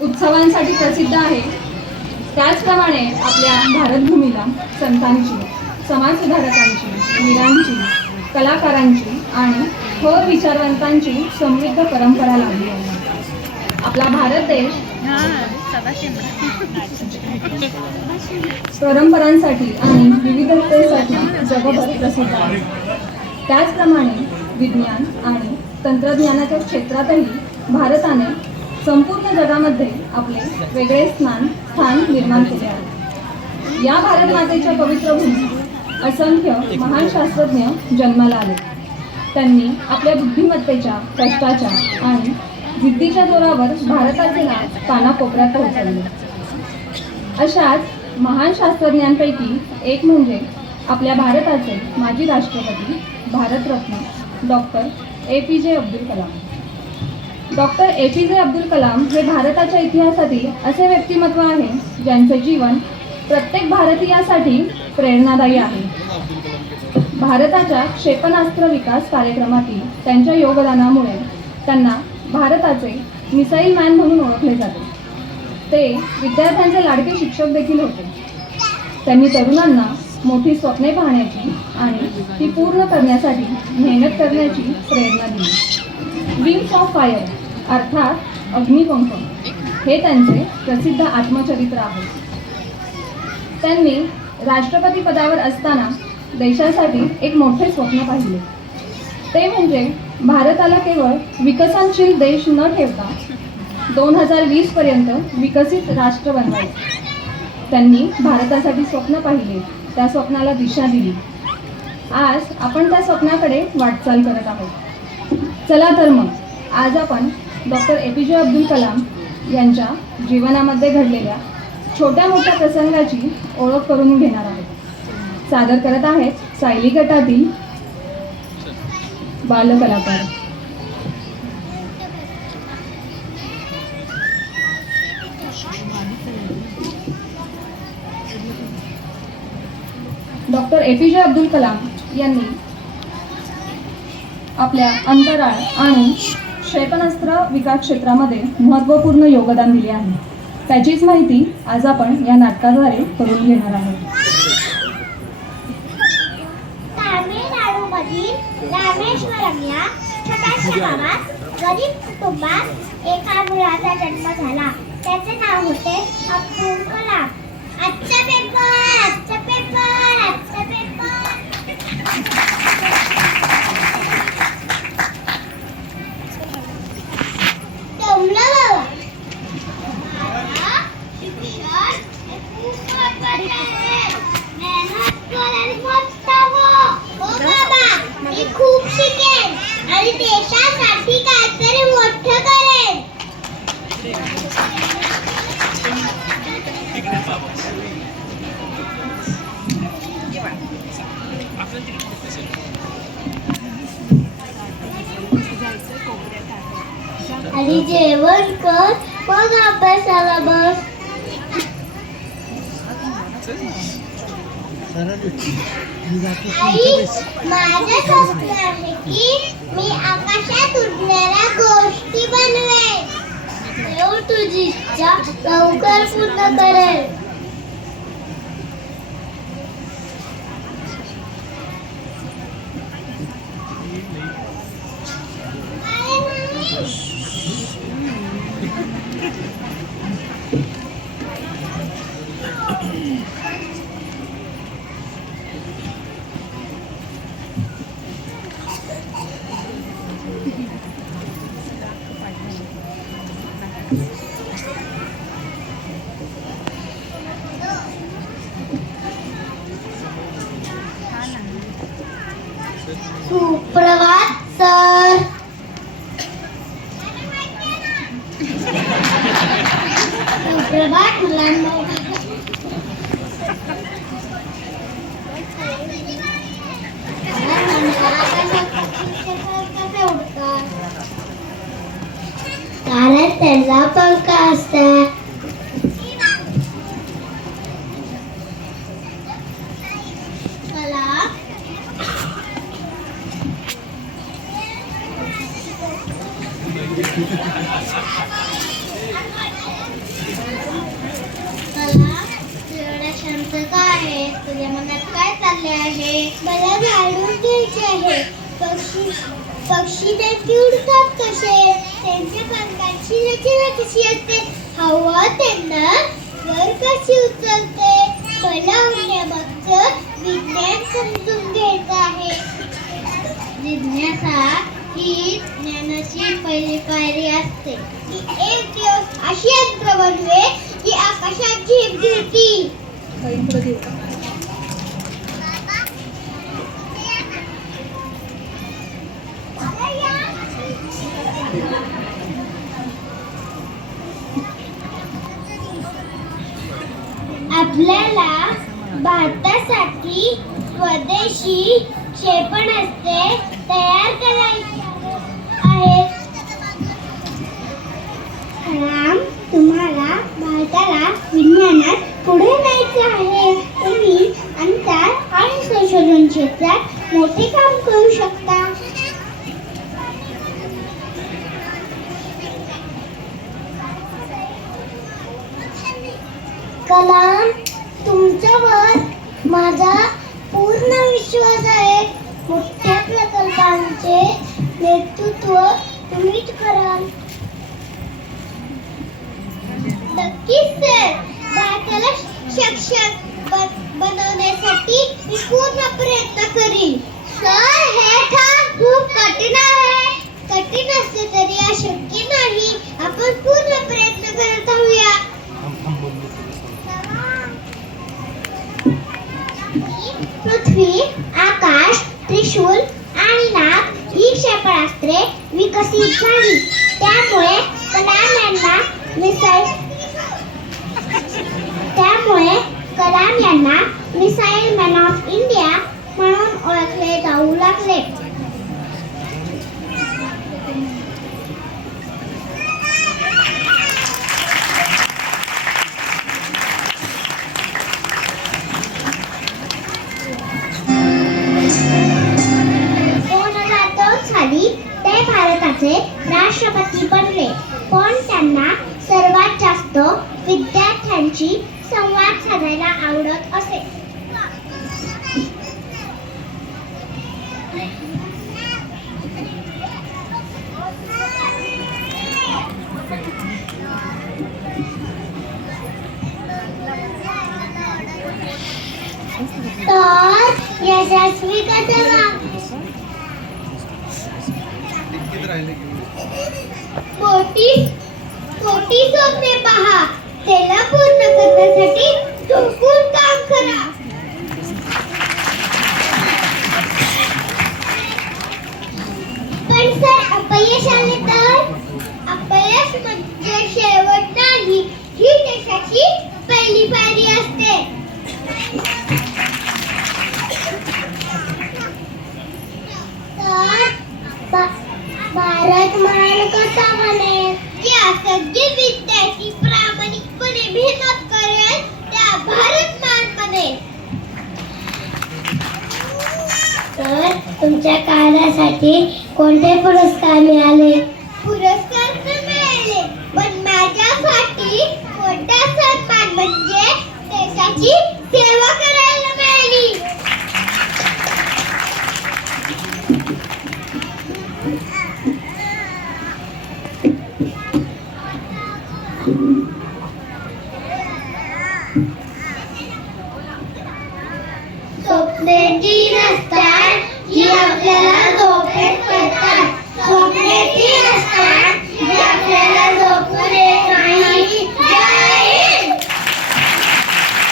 उत्सवांसाठी प्रसिद्ध आहे, त्याचप्रमाणे आपल्या भारतभूमीला संतांची, समाजसुधारकांची, वीरांची, कलाकारांची आणि थोर विचारवंतांची समृद्ध परंपरा लाभली आहे. आपला भारत देश परंपरांसाठी आणि विविधतेसाठी जगभर प्रसिद्ध आहे. त्याचप्रमाणे विज्ञान आणि तंत्रज्ञानाच्या क्षेत्रातही भारताने संपूर्ण जगामध्ये आपले वेगळे स्थान निर्माण केले आहे. या भारत मातेच्या पवित्र भूमीत असंख्य महान शास्त्रज्ञ जन्माला आले. त्यांनी आपल्या बुद्धिमत्तेच्या, कष्टाच्या आणि जिद्दीच्या जोरावर भारताचे नाव कानाकोपऱ्यात पोहोचवले. अशाच महान शास्त्रज्ञांपैकी एक म्हणजे आपल्या भारताचे माजी राष्ट्रपती, Bharat Ratna doctor APJ Abdul Kalam. Doctor APJ Abdul Kalam हे भारताच्या इतिहासातील असे व्यक्तिमत्व आहे ज्यांचे जीवन प्रत्येक भारतीयासाठी प्रेरणादायी आहे. भारताच्या क्षेपणास्त्र विकास कार्यक्रमातील त्यांच्या योगदानामुळे त्यांना भारताचे मिसाईल मॅन म्हणून ओळखले जाते. ते विद्यार्थ्यांचे लाडके शिक्षक देखील होते. त्यांनी तरुणांना मोठी स्वप्ने पाहण्याची आणि ती पूर्ण करण्यासाठी मेहनत करण्याची प्रेरणा दिली. विंग्स ऑफ फायर अर्थात अग्निपंख हे त्यांचे प्रसिद्ध आत्मचरित्र आहे. त्यांनी राष्ट्रपती पदावर असताना देशासाठी एक मोठे स्वप्न पाहिले. ते म्हणजे भारताला केवळ विकसनशील देश न ठेवता 2020 पर्यंत विकसित राष्ट्र बनवायचे. त्यांनी भारतासाठी स्वप्न पाहिले, त्या स्वप्नाला दिशा दिली. आज आपण त्या स्वप्नाकडे वाटचाल करत आहोत. चला तर मग आज आपण डॉक्टर APJ अब्दुल कलाम यांच्या जीवनामध्ये घडलेल्या छोट्या मोठ्या प्रसंगाची ओळख करून घेणार आहोत. सादर करत आहेत सायली गटातील बालकलाकार. डॉक्टर APJ अब्दुल कलाम यांनी आपल्या अंतराळ आणि क्षेपणास्त्र विकास क्षेत्रामध्ये महत्त्वपूर्ण योगदान दिले आहे. त्याचीच माहिती आज आपण या नाटकाद्वारे करून घेणार आहोत. तामिळनाडूमधील रामेश्वरम या छोट्याशा गावात गरीब कुटुंबात एका मुलाचा जन्म झाला. त्याचे नाव होते अब्दुल कलाम. आजचा पेपर, आजचा पेपर, आजचा पेपर. जमलं बाबा. शिक्षण हे खूप महत्त्वाचे आहे. मेहनत कर आणि मोठा हो. हो बाबा, मी खूप शिकेन आणि देशासाठी काहीतरी मोठं करेन. आणि जेवण कर, मग अभ्यासाला बस. आई, माझं स्वप्न आहे की मी आकाशात उडणाऱ्या गोष्टी बनवेन. देव तुझी इच्छा लवकर पूर्ण करेल. सुप्रभात सर. सुप्रभात मुलांनो. कारण त्यांना पंख असतात. मला जाणून घ्यायचे आहे. पक्षी नेमके उडतात कसे? त्यांच्या पंखांची रचना कशी असते? हवा त्यांना वर कशी उचलते? मला उडण्यामागचं विज्ञान समजून घ्यायचं आहे. जिज्ञासा ही ज्ञानाची पहिली पायरी असते. ती एक दिवस अशी यंत्र बनवे की आकाशात झेप घेती. आपल्याला भारतासाठी स्वदेशी क्षेपणास्त्रे तयार करायची आहेत. राम, तुम्हाला भारताला विज्ञानात पुढे न्यायचे आहे. तुम्ही अंतर आणि संशोधन क्षेत्रात मोठे काम करू शकता. कलाम, तुमच्यावर माझा पूर्ण विश्वास आहे. मोठ्या प्रकल्पांचे नेतृत्व तुम्हीच कराल. नक्कीच सर. भारताला सक्षम बनवण्यासाठी मी पूर्ण प्रयत्न करीन. सर, हे काम खूप कठीण आहे. कठीण असले तरी अशक्य नाही. आपण पूर्ण प्रयत्न करत राहूया. पृथ्वी, आकाश, त्रिशूल आणि नाग ही क्षेपणास्त्रे विकसित झाली. त्यामुळे कलाम यांना मिसाईल मॅन ऑफ इंडिया म्हणून ओळखले जाऊ लागले. ते भारताचे राष्ट्रपती बनले. पण त्यांना सर्वात जास्त विद्यार्थ्यांशी संवाद साधायला आवडत असे. तर यशस्वी कथा मोठी स्वप्ने पहा. त्याला पूर्ण करण्यासाठी झोपून काम करा. पण सर, अपयश आले तर? अपयश म्हणजे शेवट नाही. ही यशाची पहिली पायरी असते. तर भारत महान कसा बनेल? या सगळे विद्यार्थी प्रामाणिकपणे मेहनत करेल त्या भारत महान बनेल. तर तुमच्या कार्यासाठी कोणते पुरस्कार मिळाले? पुरस्कार तर मिळाले, पण माझ्यासाठी मोठा सन्मान म्हणजे देशाची सेवा करायला मिळाली. स्वप्ने जी नसतात जी आपल्याला